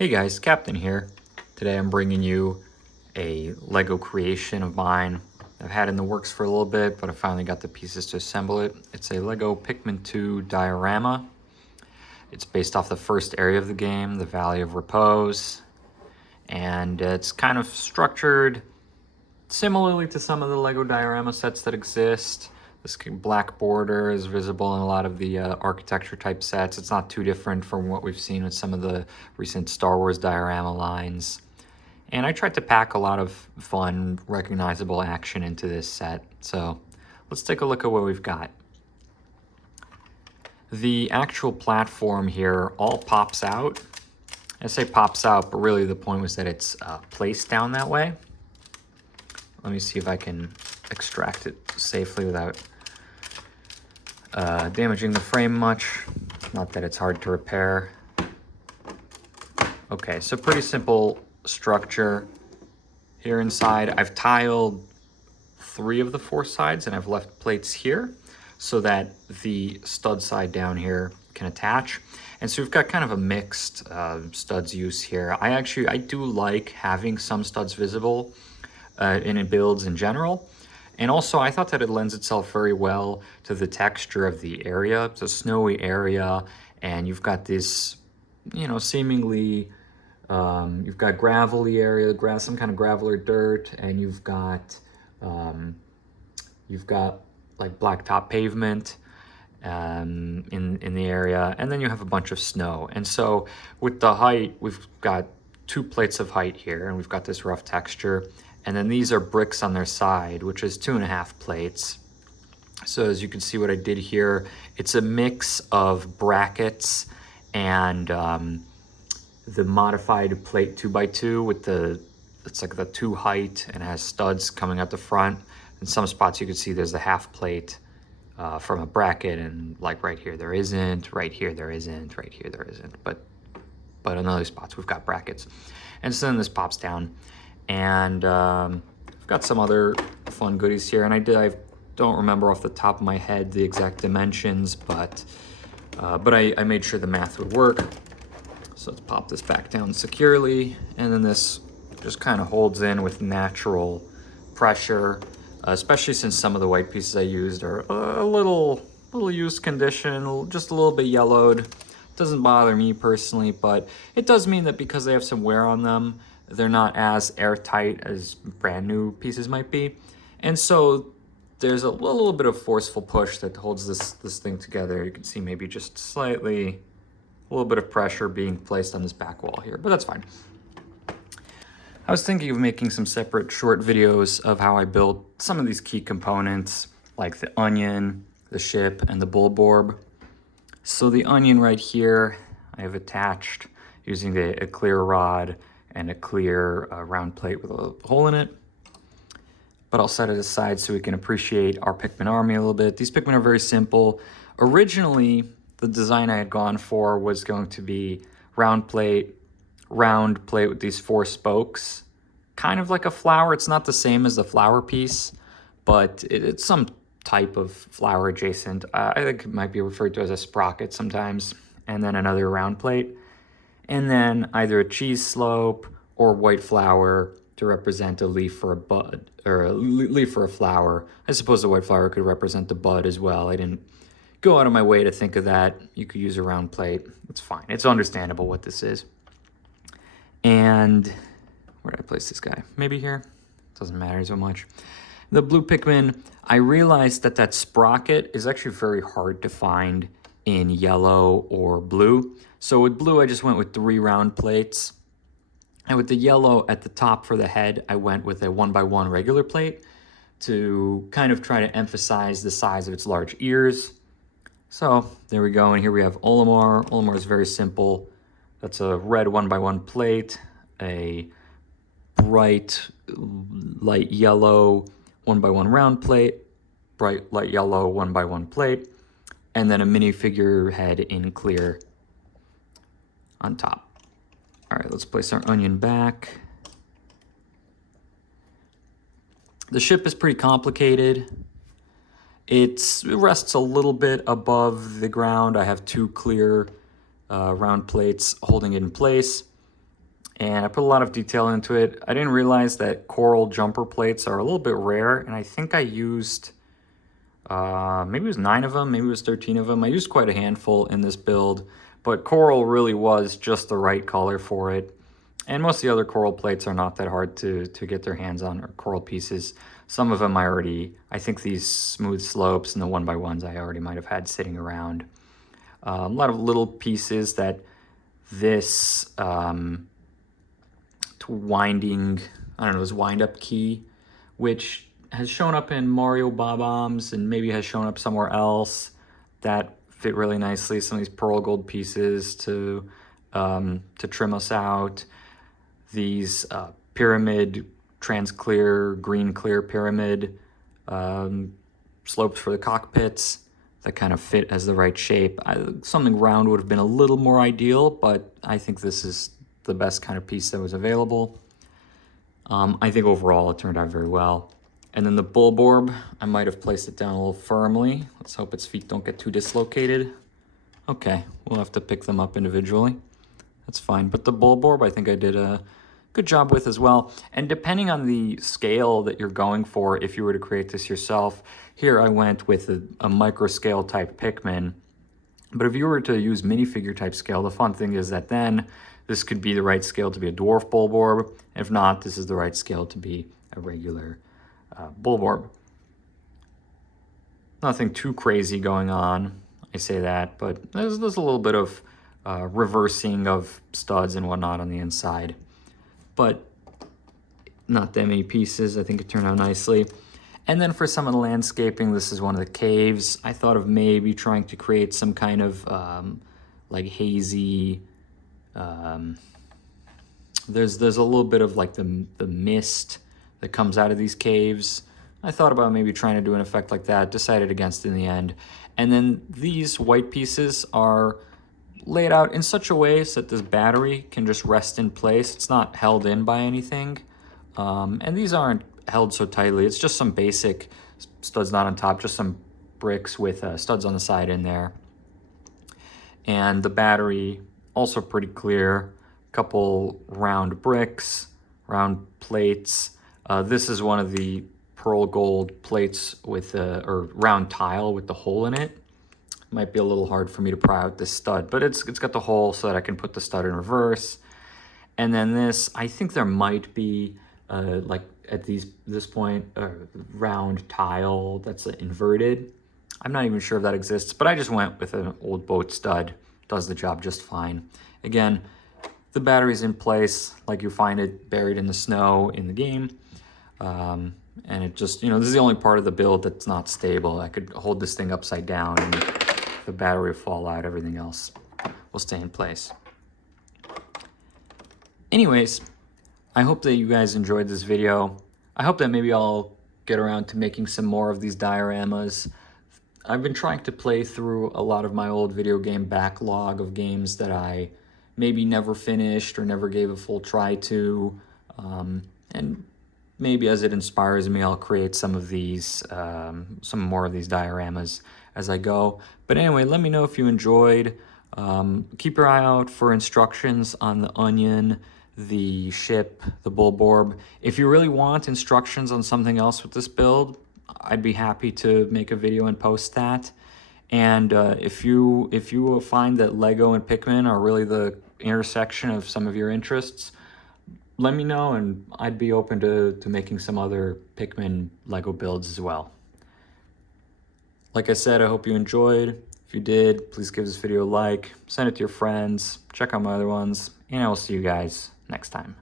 Hey guys, Captain here. Today I'm bringing you a Lego creation of mine. I've had it in the works for a little bit, but I finally got the pieces to assemble it. It's a Lego Pikmin 2 diorama. It's based off the first area of the game, the Valley of Repose, and it's kind of structured similarly to some of the Lego diorama sets that exist. This black border is visible in a lot of the architecture type sets. It's not too different from what we've seen with some of the recent Star Wars diorama lines. And I tried to pack a lot of fun, recognizable action into this set. So let's take a look at what we've got. The actual platform here all pops out. I say pops out, but really the point was that it's placed down that way. Let me see if I can extract it safely without damaging the frame much. Not that it's hard to repair. Okay, so pretty simple structure. Here inside, I've tiled 3 of the 4 sides and I've left plates here so that the stud side down here can attach. And so we've got kind of a mixed studs use here. I do like having some studs visible in builds in general. And also I thought that it lends itself very well to the texture of the area. It's a snowy area and you've got this, you know, seemingly, you've got gravelly area, some kind of gravel or dirt, and you've got like blacktop pavement in the area, and then you have a bunch of snow. And so with the height, we've got 2 plates of height here, and we've got this rough texture. And then these are bricks on their side, which is 2.5 plates. So as you can see what I did here, it's a mix of brackets and the modified plate 2x2 with it's like the 2 height and has studs coming out the front. In some spots you can see there's the half plate from a bracket, and like right here there isn't, right here there isn't, right here there isn't. But in other spots we've got brackets. And so then this pops down. And I've got some other fun goodies here, and I don't remember off the top of my head the exact dimensions, but I made sure the math would work. So let's pop this back down securely, and then this just kind of holds in with natural pressure, especially since some of the white pieces I used are a little used condition, just a little bit yellowed. Doesn't bother me personally, but it does mean that because they have some wear on them, they're not as airtight as brand new pieces might be. And so there's a little bit of forceful push that holds this thing together. You can see maybe just slightly, a little bit of pressure being placed on this back wall here, but that's fine. I was thinking of making some separate short videos of how I built some of these key components, like the onion, the ship, and the Bulborb. So the onion right here, I have attached using a clear rod and a clear round plate with a hole in it. But I'll set it aside so we can appreciate our Pikmin army a little bit. These Pikmin are very simple. Originally, the design I had gone for was going to be round plate with these 4 spokes. Kind of like a flower. It's not the same as the flower piece, but it's some type of flower adjacent. I think it might be referred to as a sprocket sometimes. And then another round plate. And then either a cheese slope or white flower to represent a leaf for a bud, or a leaf for a flower. I suppose the white flower could represent a bud as well. I didn't go out of my way to think of that. You could use a round plate. It's fine. It's understandable what this is. And where did I place this guy? Maybe here? Doesn't matter so much. The blue Pikmin, I realized that sprocket is actually very hard to find in yellow or blue. So with blue, I just went with 3 round plates. And with the yellow at the top for the head, I went with a 1x1 regular plate to kind of try to emphasize the size of its large ears. So there we go. And here we have Olimar. Olimar is very simple. That's a red 1x1 plate, a bright light yellow 1x1 round plate, bright light yellow 1x1 plate, and then a minifigure head in clear on top. All right, let's place our onion back. The ship is pretty complicated. It rests a little bit above the ground. I have 2 clear round plates holding it in place. and I put a lot of detail into it. I didn't realize that coral jumper plates are a little bit rare, and I think I used, maybe it was 9 of them, maybe it was 13 of them. I used quite a handful in this build, but coral really was just the right color for it. And most of the other coral plates are not that hard to get their hands on, or coral pieces. Some of them I think these smooth slopes and the 1x1s I already might have had sitting around. A lot of little pieces that this winding, I don't know, this wind-up key, which has shown up in Mario Bob-ombs and maybe has shown up somewhere else, that fit really nicely. Some of these pearl gold pieces to trim us out. These pyramid, trans-clear, green-clear pyramid slopes for the cockpits that kind of fit as the right shape. Something round would have been a little more ideal, but I think this is the best kind of piece that was available. I think overall it turned out very well. And then the Bulborb, I might have placed it down a little firmly. Let's hope its feet don't get too dislocated. Okay, we'll have to pick them up individually. That's fine. But the Bulborb, I think I did a good job with as well. And depending on the scale that you're going for, if you were to create this yourself, here I went with a micro scale type Pikmin. But if you were to use minifigure type scale, the fun thing is that then this could be the right scale to be a dwarf Bulborb. If not, this is the right scale to be a regular Bulborb. Nothing too crazy going on, I say that, but there's a little bit of reversing of studs and whatnot on the inside. But not that many pieces. I think it turned out nicely. And then for some of the landscaping, this is one of the caves. I thought of maybe trying to create some kind of like hazy, there's a little bit of like the mist that comes out of these caves. I thought about maybe trying to do an effect like that, decided against in the end. And then these white pieces are laid out in such a way so that this battery can just rest in place. It's not held in by anything. And these aren't held so tightly. It's just some basic studs not on top, just some bricks with studs on the side in there. And the battery, also pretty clear. Couple round bricks, round plates. This is one of the pearl gold plates with or round tile with the hole in it. Might be a little hard for me to pry out this stud, but it's got the hole so that I can put the stud in reverse. And then this, I think there might be like at this point a round tile that's inverted. I'm not even sure if that exists, but I just went with an old boat stud. Does the job just fine. Again, the battery's in place like you find it buried in the snow in the game. And it just, this is the only part of the build that's not stable. I could hold this thing upside down and the battery will fall out, everything else will stay in place. Anyways, I hope that you guys enjoyed this video. I hope that maybe I'll get around to making some more of these dioramas. I've been trying to play through a lot of my old video game backlog of games that I maybe never finished or never gave a full try to. And maybe as it inspires me, I'll create some of these, some more of these dioramas as I go. But anyway, let me know if you enjoyed. Keep your eye out for instructions on the onion, the ship, the Bulborb. If you really want instructions on something else with this build, I'd be happy to make a video and post that. And if you find that Lego and Pikmin are really the intersection of some of your interests, let me know and I'd be open to making some other Pikmin Lego builds as well. Like I said, I hope you enjoyed. If you did, please give this video a like, send it to your friends, check out my other ones, and I will see you guys next time.